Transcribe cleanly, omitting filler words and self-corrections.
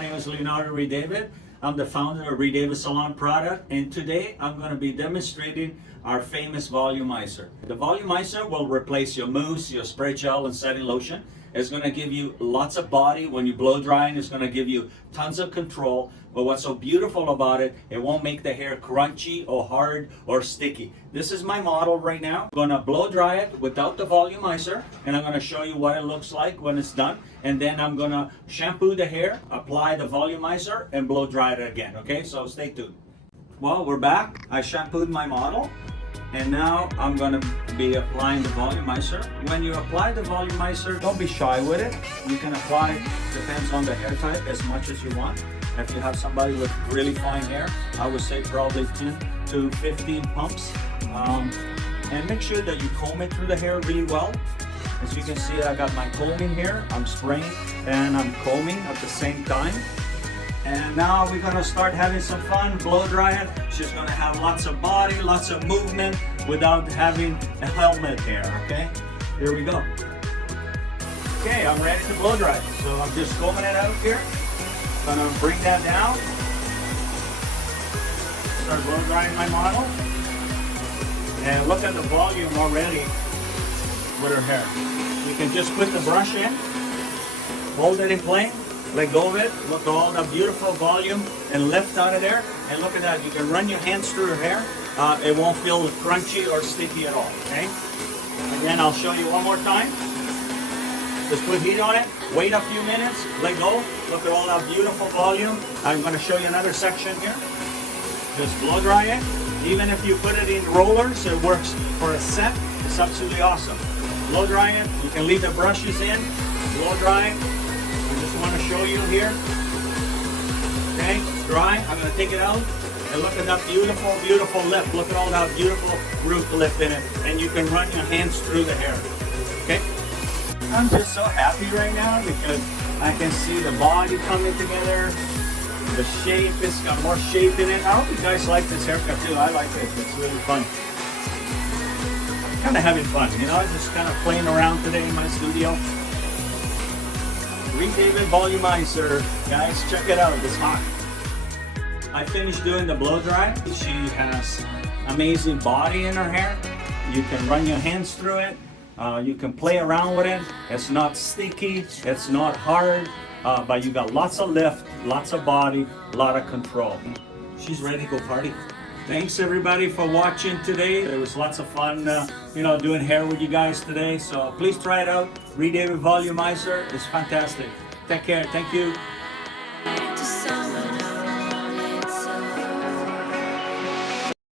My name is Leonardo Redavid. I'm the founder of Redavid Salon Product, and today I'm going to be demonstrating our famous Volumizer. The Volumizer will replace your mousse, your spray gel, and setting lotion. It's going to give you lots of body. When you blow drying, it's going to give you tons of control. But what's so beautiful about it, it won't make the hair crunchy or hard or sticky. This is my model right now. I'm going to blow dry it without the Volumizer, and I'm going to show you what it looks like when it's done. And then I'm going to shampoo the hair, apply the Volumizer, and blow dry it again. Okay, so stay tuned. Well, we're back. I shampooed my model. And now I'm going to be applying the Volumizer. When you apply the Volumizer, don't be shy with it. You can apply, depends on the hair type, as much as you want. If you have somebody with really fine hair, I would say probably 10 to 15 pumps. And make sure that you comb it through the hair really well. As you can see, I got my combing here. I'm spraying and I'm combing at the same time. And now we're going to start having some fun, blow drying. She's going to have lots of body, lots of movement without having a helmet hair, okay? Here we go. Okay, I'm ready to blow dry. So I'm just combing it out here. Gonna bring that down. Start blow drying my model. And look at the volume already with her hair. You can just put the brush in, hold it in place. Let go of it. Look at all the beautiful volume and lift out of there. And look at that. You can run your hands through her hair. It won't feel crunchy or sticky at all. Okay. Again, I'll show you one more time. Just put heat on it. Wait a few minutes. Let go. Look at all that beautiful volume. I'm going to show you another section here. Just blow dry it. Even if you put it in rollers, it works for a set. It's absolutely awesome. Blow dry it. You can leave the brushes in. Blow dry. I just want to show you here. Okay, it's dry. I'm going to take it out. And look at that beautiful, beautiful lip. Look at all that beautiful root lip in it. And you can run your hands through the hair. Okay? I'm just so happy right now because I can see the body coming together. The shape has got more shape in it. I hope you guys like this haircut too. I like it. It's really fun. Kind of having fun, you know, just kind of playing around today in my studio. Redavid Volumizer, guys, check it out. It's hot. I finished doing the blow dry. She has amazing body in her hair. You can run your hands through it. You can play around with it. It's not sticky. It's not hard. But you got lots of lift, lots of body, a lot of control. She's ready to go party. Thanks everybody for watching today. It was lots of fun, doing hair with you guys today. So please try it out. Redavid Volumizer is fantastic. Take care. Thank you.